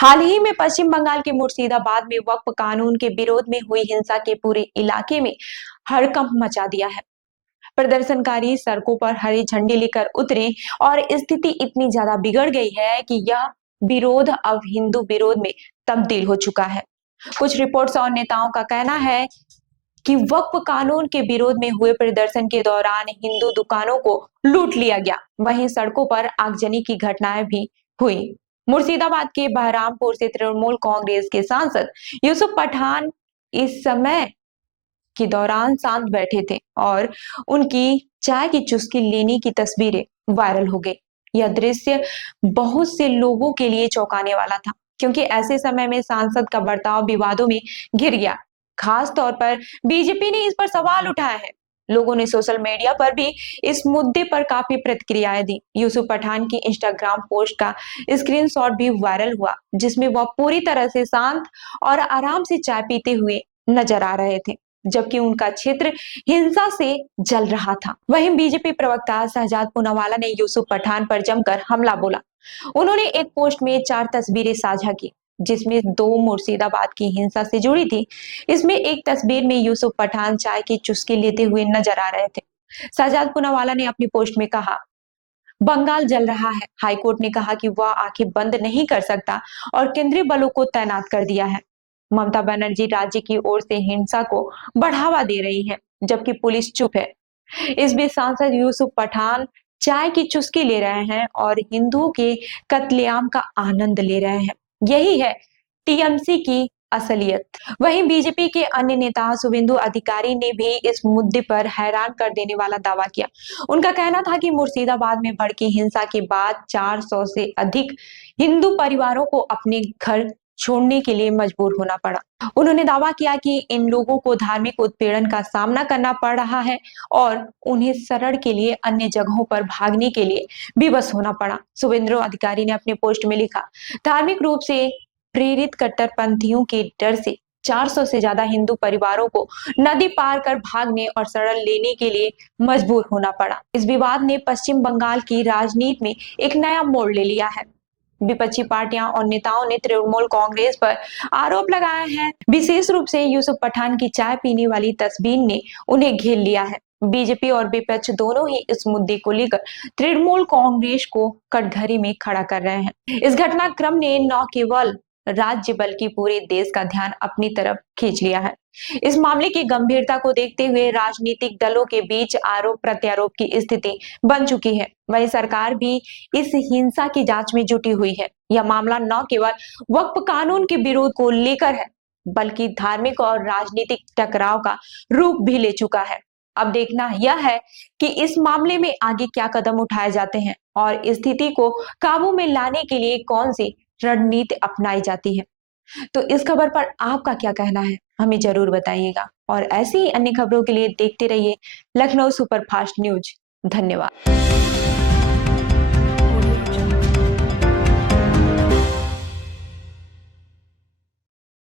हाल ही में पश्चिम बंगाल के मुर्शिदाबाद में वक्फ कानून के विरोध में हुई हिंसा के पूरे इलाके में हड़कंप मचा दिया है। प्रदर्शनकारी सड़कों पर हरी झंडी लेकर उतरे और स्थिति इतनी ज्यादा बिगड़ गई है कि यह विरोध अब हिंदू विरोध में तब्दील हो चुका है। कुछ रिपोर्ट्स और नेताओं का कहना है कि वक्फ कानून के विरोध में हुए प्रदर्शन के दौरान हिंदू दुकानों को लूट लिया गया। वहीं सड़कों पर आगजनी की घटनाएं भी हुई। मुर्शिदाबाद के बहरामपुर से तृणमूल कांग्रेस के सांसद यूसुफ पठान इस समय के दौरान शांत बैठे थे और उनकी चाय की चुस्की लेने की तस्वीरें वायरल हो गई। यह दृश्य बहुत से लोगों के लिए चौंकाने वाला था, क्योंकि ऐसे समय में सांसद का बर्ताव विवादों में घिर गया। खास तौर पर बीजेपी ने इस पर सवाल उठाया है। लोगों ने सोशल मीडिया पर भी इस मुद्दे पर काफी प्रतिक्रियाएं दी। यूसुफ पठान की इंस्टाग्राम पोस्ट का स्क्रीनशॉट भी वायरल हुआ, जिसमें वह पूरी तरह से शांत और आराम से चाय पीते हुए नजर आ रहे थे, जबकि उनका क्षेत्र हिंसा से जल रहा था। वहीं बीजेपी प्रवक्ता शहजाद पूनावाला ने यूसुफ पठान पर जमकर हमला बोला। उन्होंने एक पोस्ट में 4 तस्वीरें साझा की, जिसमें 2 मुर्शिदाबाद की हिंसा से जुड़ी थी। इसमें एक तस्वीर में यूसुफ पठान चाय की चुस्की लेते हुए नजर आ रहे थे। शहजाद पूनावाला ने अपनी पोस्ट में कहा, बंगाल जल रहा है। हाईकोर्ट ने कहा कि वह आंखें बंद नहीं कर सकता और केंद्रीय बलों को तैनात कर दिया है। ममता बनर्जी राज्य की ओर से हिंसा को बढ़ावा दे रही है, जबकि पुलिस चुप है। इस बीच सांसद यूसुफ पठान चाय की चुस्की ले रहे हैं और हिंदुओं के कत्लेआम का आनंद ले रहे हैं। यही है टीएमसी की असलियत। वहीं बीजेपी के अन्य नेता शुभेंदु अधिकारी ने भी इस मुद्दे पर हैरान कर देने वाला दावा किया। उनका कहना था कि मुर्शिदाबाद में भड़की हिंसा के बाद 400 से अधिक हिंदू परिवारों को अपने घर छोड़ने के लिए मजबूर होना पड़ा। उन्होंने दावा किया कि इन लोगों को धार्मिक उत्पीड़न का सामना करना पड़ रहा है और उन्हें शरण के लिए अन्य जगहों पर भागने के लिए विवश होना पड़ा। शुभेंदु अधिकारी ने अपने पोस्ट में लिखा, धार्मिक रूप से प्रेरित कट्टरपंथियों के डर से 400 से ज्यादा हिंदू परिवारों को नदी पार कर भागने और शरण लेने के लिए मजबूर होना पड़ा। इस विवाद ने पश्चिम बंगाल की राजनीति में एक नया मोड़ ले लिया है। विपक्षी पार्टियां और नेताओं ने तृणमूल कांग्रेस पर आरोप लगाया है। विशेष रूप से यूसुफ पठान की चाय पीने वाली तस्वीर ने उन्हें घेर लिया है। बीजेपी और विपक्ष दोनों ही इस मुद्दे को लेकर तृणमूल कांग्रेस को कटघरे में खड़ा कर रहे हैं। इस घटनाक्रम ने न केवल राज्य बल्कि पूरे देश का ध्यान अपनी तरफ खींच लिया है। इस मामले की गंभीरता को देखते हुए राजनीतिक दलों के बीच आरोप प्रत्यारोप की स्थिति बन चुकी है। वहीं सरकार भी इस हिंसा की जांच में जुटी हुई है। यह मामला न केवल वक्फ कानून के विरोध को लेकर है, बल्कि धार्मिक और राजनीतिक टकराव का रूप भी ले चुका है। अब देखना यह है कि इस मामले में आगे क्या कदम उठाए जाते हैं और स्थिति को काबू में लाने के लिए कौन सी रणनीति अपनाई जाती है। तो इस खबर पर आपका क्या कहना है, हमें जरूर बताइएगा। और ऐसी ही अन्य खबरों के लिए देखते रहिए लखनऊ सुपरफास्ट न्यूज। धन्यवाद।